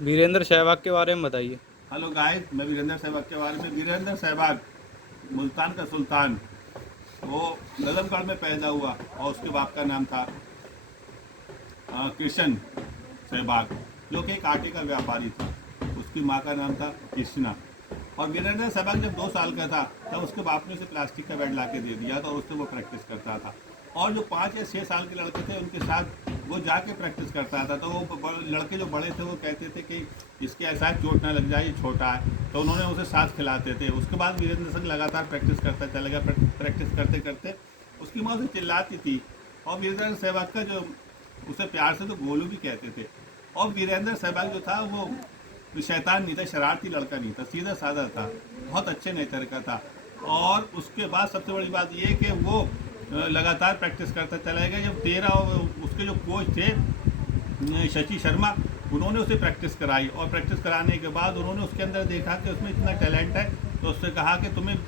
वीरेंद्र सहवाग के बारे में बताइए। हेलो गाइस, मैं वीरेंद्र सहवाग के बारे में। वीरेंद्र सहवाग मुल्तान का सुल्तान, वो नजमगढ़ में पैदा हुआ और उसके बाप का नाम था कृष्ण सहवाग, जो कि एक आटे का व्यापारी था। उसकी माँ का नाम था कृष्णा। और वीरेंद्र सहवाग जब 2 साल का था तब उसके बाप ने उसे प्लास्टिक का बेड ला के दे दिया था और उससे वो प्रैक्टिस करता था। और जो 5 या 6 साल के लड़के थे उनके साथ वो जाके प्रैक्टिस करता था। तो वो लड़के जो बड़े थे वो कहते थे कि इसके ऐसा है, चोट ना लग जाए, ये छोटा है, तो उन्होंने उसे साथ खिलाते थे। उसके बाद वीरेंद्र सिंह लगातार प्रैक्टिस करता चला गया। प्रैक्टिस करते करते उसकी माँ उसे चिल्लाती थी। और वीरेंद्र सहवाग का जो, उसे प्यार से तो गोलू भी कहते थे। और वीरेंद्र सहवाग जो था वो शैतान नहीं था, शरारती लड़का नहीं था, सीधा साधा था, बहुत अच्छे नेचर का था। और उसके बाद सबसे बड़ी बात ये कि वो लगातार प्रैक्टिस करता चला गया। जब 13, उसके जो कोच थे शशि शर्मा, उन्होंने उसे प्रैक्टिस कराई। और प्रैक्टिस कराने के बाद उन्होंने उसके अंदर देखा कि उसमें इतना टैलेंट है, तो उससे कहा कि तुम्हें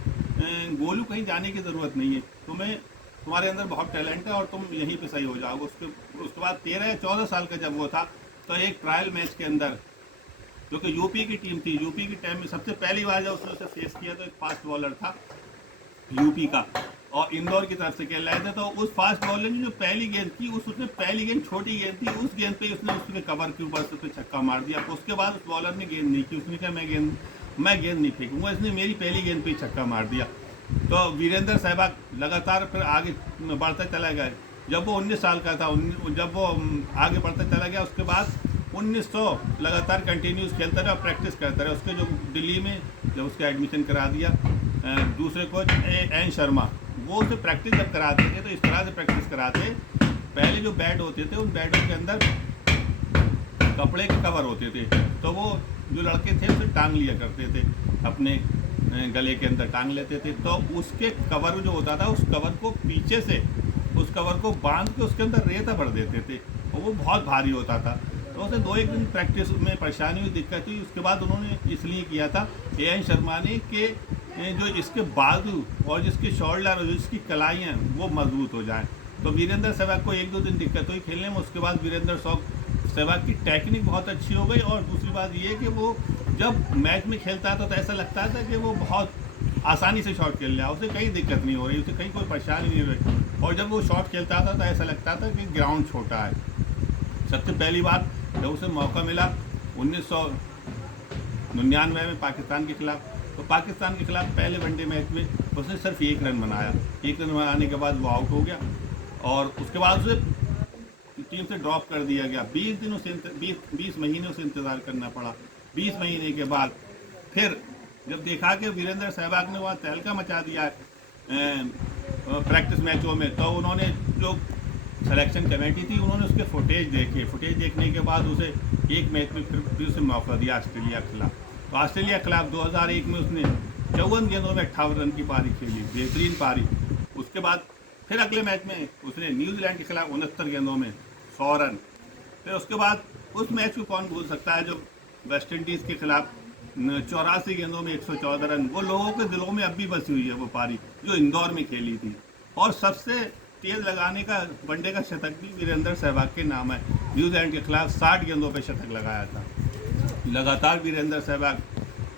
गोलू कहीं जाने की ज़रूरत नहीं है, तुम्हारे अंदर बहुत टैलेंट है और तुम यहीं पे सही हो जाओगे। उसके बाद 13 या 14 साल का जब वो था, तो एक ट्रायल मैच के अंदर, जो कि यूपी की टीम थी, यूपी की टाइम में सबसे पहली बार जब उसने उसे फेस किया, तो एक फास्ट बॉलर था यूपी का और इंदौर की तरफ से खेल रहे थे। तो उस फास्ट बॉलर ने जो पहली गेंद की, उसने पहली गेंद छोटी गेंद थी, उस गेंद पे उसने उसके कवर के ऊपर से उसने छक्का मार दिया। उसके बाद उस बॉलर ने गेंद नहीं की, उसने कहा मैं गेंद नहीं फेंकूंगा, इसने मेरी पहली गेंद पे छक्का मार दिया। तो वीरेंद्र सहवाग लगातार फिर आगे बढ़ता चला गया। जब वो 19 साल का था, जब वो आगे बढ़ता चला गया, उसके बाद 1900 लगातार कंटिन्यूस खेलता रहा और प्रैक्टिस करता रहा। उसके जो दिल्ली में जब उसका एडमिशन करा दिया दूसरे कोच एन शर्मा, वो उसे प्रैक्टिस जब कराते थे तो इस तरह से प्रैक्टिस कराते। पहले जो बैट होते थे उन बैटों के अंदर कपड़े के कवर होते थे, तो वो जो लड़के थे उसे टांग लिया करते थे, अपने गले के अंदर टांग लेते थे। तो उसके कवर जो होता था, उस कवर को पीछे से उस कवर को बांध के उसके अंदर रेता भर देते थे और वो बहुत भारी होता था। तो उसे 2 एक दिन प्रैक्टिस में परेशानी हुई, दिक्कत हुई। उसके बाद उन्होंने इसलिए किया था ए एन शर्मा ने कि जो इसके बाजू और जिसके शोल्डर और जिसकी कलाई हैं वो मजबूत हो जाए। तो वीरेंद्र सहवाग को 1-2 दिन दिक्कत हुई खेलने में। उसके बाद वीरेंद्र सहवाग की टेक्निक बहुत अच्छी हो गई। और दूसरी बात ये कि वो जब मैच में खेलता था तो ऐसा लगता था कि वो बहुत आसानी से शॉट खेल लिया, उसे कहीं दिक्कत नहीं हो रही, उसे कहीं कोई परेशानी नहीं हो रही। और जब वो शॉट खेलता था तो ऐसा लगता था कि ग्राउंड छोटा है। सबसे पहली बार जब उसे मौका मिला 1999 में पाकिस्तान के खिलाफ, तो पाकिस्तान के खिलाफ पहले वनडे मैच में उसने सिर्फ 1 रन बनाया। 1 रन बनाने के बाद वो आउट हो गया और उसके बाद उसे टीम से ड्रॉप कर दिया गया। 20 महीने उसे इंतज़ार करना पड़ा। 20 महीने के बाद फिर जब देखा कि वीरेंद्र सहवाग ने वहाँ तहलका मचा दिया है प्रैक्टिस मैचों में, तो उन्होंने जो सिलेक्शन कमेटी थी उन्होंने उसके फुटेज देखे। फुटेज देखने के बाद उसे एक मैच में फिर उसे मौका दिया ऑस्ट्रेलिया के खिलाफ। तो ऑस्ट्रेलिया के खिलाफ 2001 में उसने 54 गेंदों में 58 रन की पारी खेली, बेहतरीन पारी। उसके बाद फिर अगले मैच में उसने न्यूजीलैंड के खिलाफ 69 गेंदों में 100 रन। फिर उसके बाद उस मैच को कौन भूल सकता है जो वेस्ट इंडीज़ के खिलाफ 84 गेंदों में 114 रन। वो लोगों के दिलों में अब भी बसी हुई है वो पारी जो इंदौर में खेली थी। और सबसे तेज लगाने का वनडे का शतक भी वीरेंद्र सहवाग के नाम है। न्यूजीलैंड के खिलाफ 60 गेंदों पे शतक लगाया था। लगातार वीरेंद्र सहवाग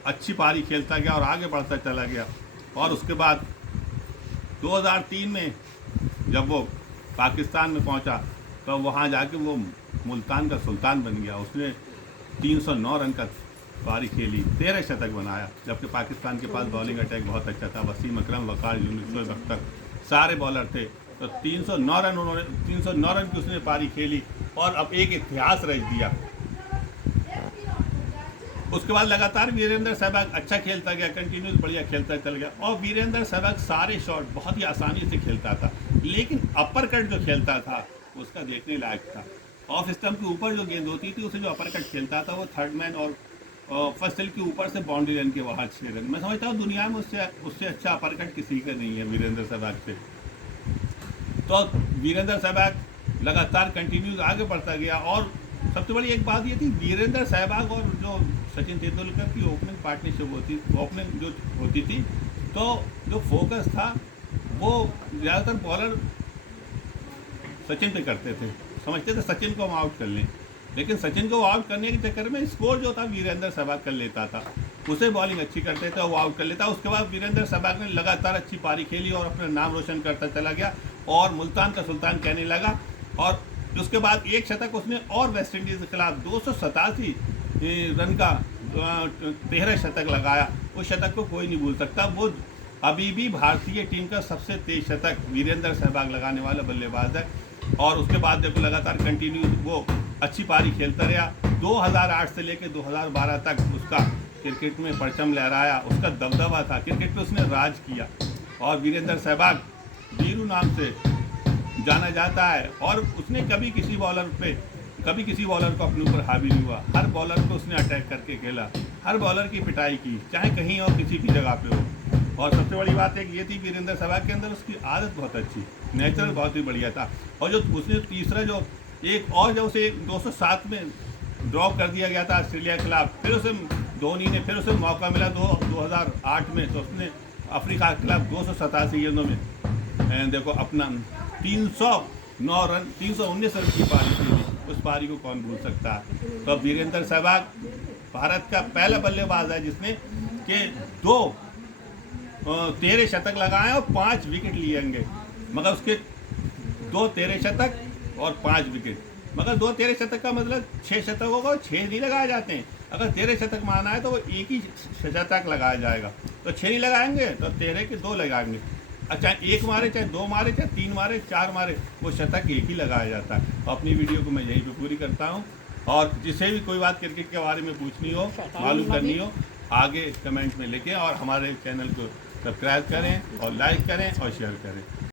अच्छी पारी खेलता गया और आगे बढ़ता चला गया। और उसके बाद 2003 में जब वो पाकिस्तान में पहुंचा तो वहां जाके वो मुल्तान का सुल्तान बन गया। उसने 309 रन का पारी खेली, 13 शतक बनाया, जबकि पाकिस्तान के पास बॉलिंग अटैक बहुत अच्छा था। वसीम अकरम, वकार यूनुस, शोएब अख्तर सारे बॉलर थे। तो 309 रन की उसने पारी खेली और अब एक इतिहास रच दिया। उसके बाद लगातार वीरेंद्र सहवाग अच्छा खेलता गया, कंटिन्यूस बढ़िया खेलता चल गया। और वीरेंद्र सहवाग सारे शॉट बहुत ही आसानी से खेलता था, लेकिन अपर कट जो खेलता था उसका देखने लायक था। ऑफ स्टंप के ऊपर जो गेंद होती थी उसे जो अपर कट खेलता था वो थर्ड मैन और फर्स्ट सेल के ऊपर से बाउंड्री लाइन के बाहर 6 रन। मैं समझता हूँ दुनिया में उससे अच्छा अपर कट किसी का नहीं है वीरेंद्र सहवाग से। तो वीरेंद्र सहवाग लगातार कंटिन्यूस आगे बढ़ता गया। और सबसे बड़ी एक बात ये थी, वीरेंद्र सहवाग और जो सचिन तेंदुलकर की ओपनिंग पार्टनरशिप ओपनिंग जो होती थी, तो जो फोकस था वो ज़्यादातर बॉलर सचिन पे करते थे। समझते थे सचिन को हम आउट कर लें। लेकिन सचिन को आउट करने के चक्कर में स्कोर जो था वीरेंद्र सहवाग कर लेता था। उसे बॉलिंग अच्छी करते थे, वो आउट कर लेता। उसके बाद वीरेंद्र सहवाग ने लगातार अच्छी पारी खेली और अपना नाम रोशन करता चला गया और मुल्तान का सुल्तान कहने लगा। और उसके बाद एक शतक उसने और वेस्ट इंडीज़ के खिलाफ 287 रन का 13 शतक लगाया। उस शतक को कोई नहीं भूल सकता। वो अभी भी भारतीय टीम का सबसे तेज शतक वीरेंद्र सहवाग लगाने वाला बल्लेबाज है। और उसके बाद देखो लगातार कंटिन्यू वो अच्छी पारी खेलता रहा। 2008 से लेकर 2012 तक उसका क्रिकेट में परचम लहराया, उसका दबदबा था, क्रिकेट पे उसने राज किया। और वीरेंद्र सहवाग वीरू नाम से जाना जाता है। और उसने कभी किसी बॉलर को अपने ऊपर हावी नहीं हुआ। हर बॉलर को उसने अटैक करके खेला, हर बॉलर की पिटाई की, चाहे कहीं और किसी भी जगह पे हो। और सबसे बड़ी बात एक ये थी वीरेंद्र सहवाग के अंदर उसकी आदत बहुत अच्छी, नेचुरल बहुत ही बढ़िया था। और जो उसने तीसरा जो एक और जब उसे 207 में ड्रॉप कर दिया गया था ऑस्ट्रेलिया के खिलाफ, फिर उसे धोनी ने फिर उसे मौका मिला 2008 में, तो उसने अफ्रीका के खिलाफ 287 गेंदों में देखो अपना 309 रन 319 रन की पारी खेली। उस पारी को कौन भूल सकता है। तो वीरेंद्र सहवाग भारत का पहला बल्लेबाज है जिसने के 13 शतक लगाए और 5 विकेट लिए होंगे। मगर उसके 13 शतक और 5 विकेट, मगर 13 शतक का मतलब 6 शतकों को 6 नहीं लगाए जाते हैं। अगर 13 शतक माना है तो वो एक ही शतक लगाया जाएगा। तो 6 नहीं लगाएंगे तो 13 के 2 लगाएंगे। अच्छा, 1 मारे चाहे 2 मारे चाहे 3 मारे 4 मारे, वो शतक एक ही लगाया जाता है। तो अपनी वीडियो को मैं यहीं पे पूरी करता हूँ। और जिसे भी कोई बात क्रिकेट के बारे में पूछनी हो, मालूम करनी हो, आगे कमेंट में लिखें और हमारे चैनल को सब्सक्राइब करें और लाइक करें और शेयर करें।